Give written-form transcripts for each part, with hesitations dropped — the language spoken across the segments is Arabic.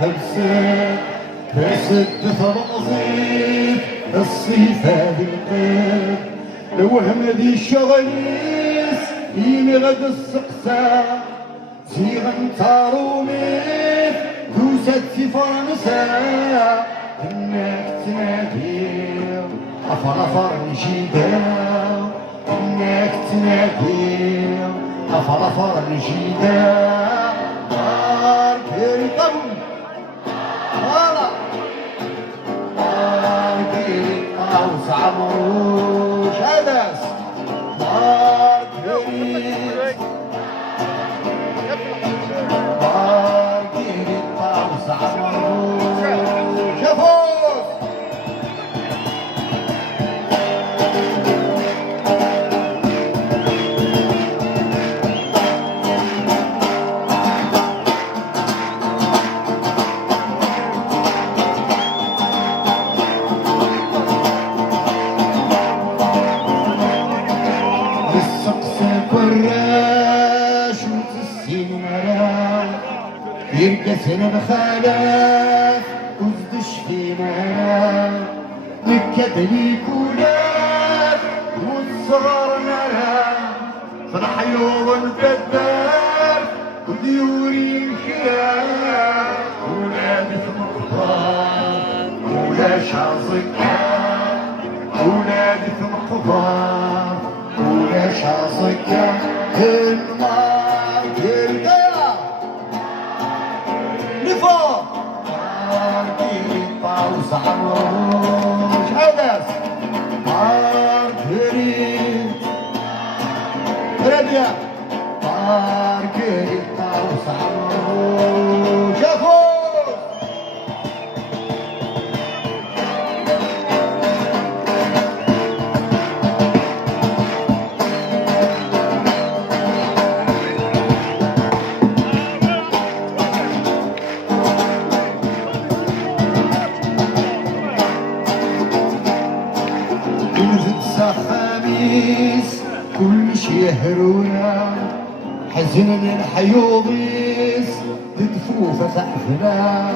تحبسك تسد ترقصيك الصيف هذي القيف الوهم ذي الشغيس يمي غد السقسا سيغ انت روميك دوست في فرنسا انك تنادي افر نجيدا انك تنادي افر نجيدا كيري طم هلا كيري طاوس عمروش هدس كيري كيري طاوس عمروش شافوس يرقسن بخلاف وزدش فينا نكد لي كولاف والصغار نرى فرح يوم البدار وديوري الخلاف ولاد في مقطار ولا شازكا ولاد في مقطار ولا شازكا النار تلقى طاوس عمروش هدس ماركريت ربيع ماركريت طاوس عمروش شافوس خميس كل شي يهرونا حزن الحيوضيس تدفوف سقفنا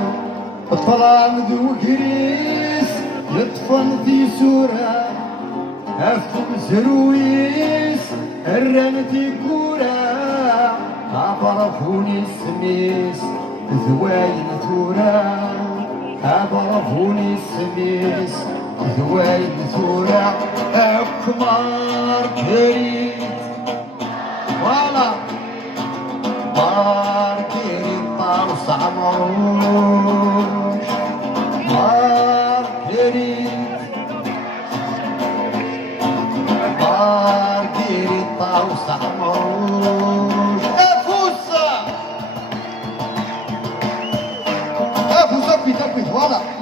الظلام ذو كريس يطفن في سورة أفتم سرويس الرنتي كورة عبرفوني السميس ذواين ثورة عبرفوني السميس ذواين ثورة أكمار كريت ولا مار كريت طاوس عمروش مار كريت طاوس عمروش أفوس أكبت ولا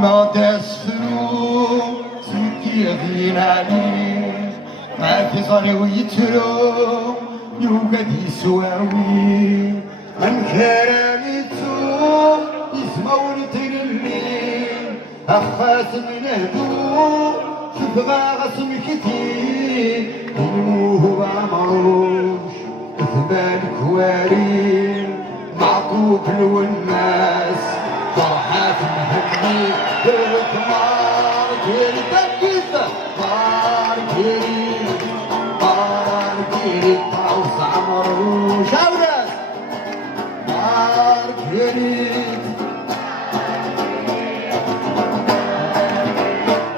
ما تسفروا سمكي يغين عليه ما في صاني ويترو يوقد يسواوي من كراميتو يسموني ترلي أخاس من هدو تبغى غسم كتير ينموه بعمروش ثبان كوارين معطوب الوناس فرحات مهني بالكمار كيري تنكيز كيري طاوس عمروش أولاد كيري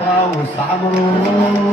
طاوس عمروش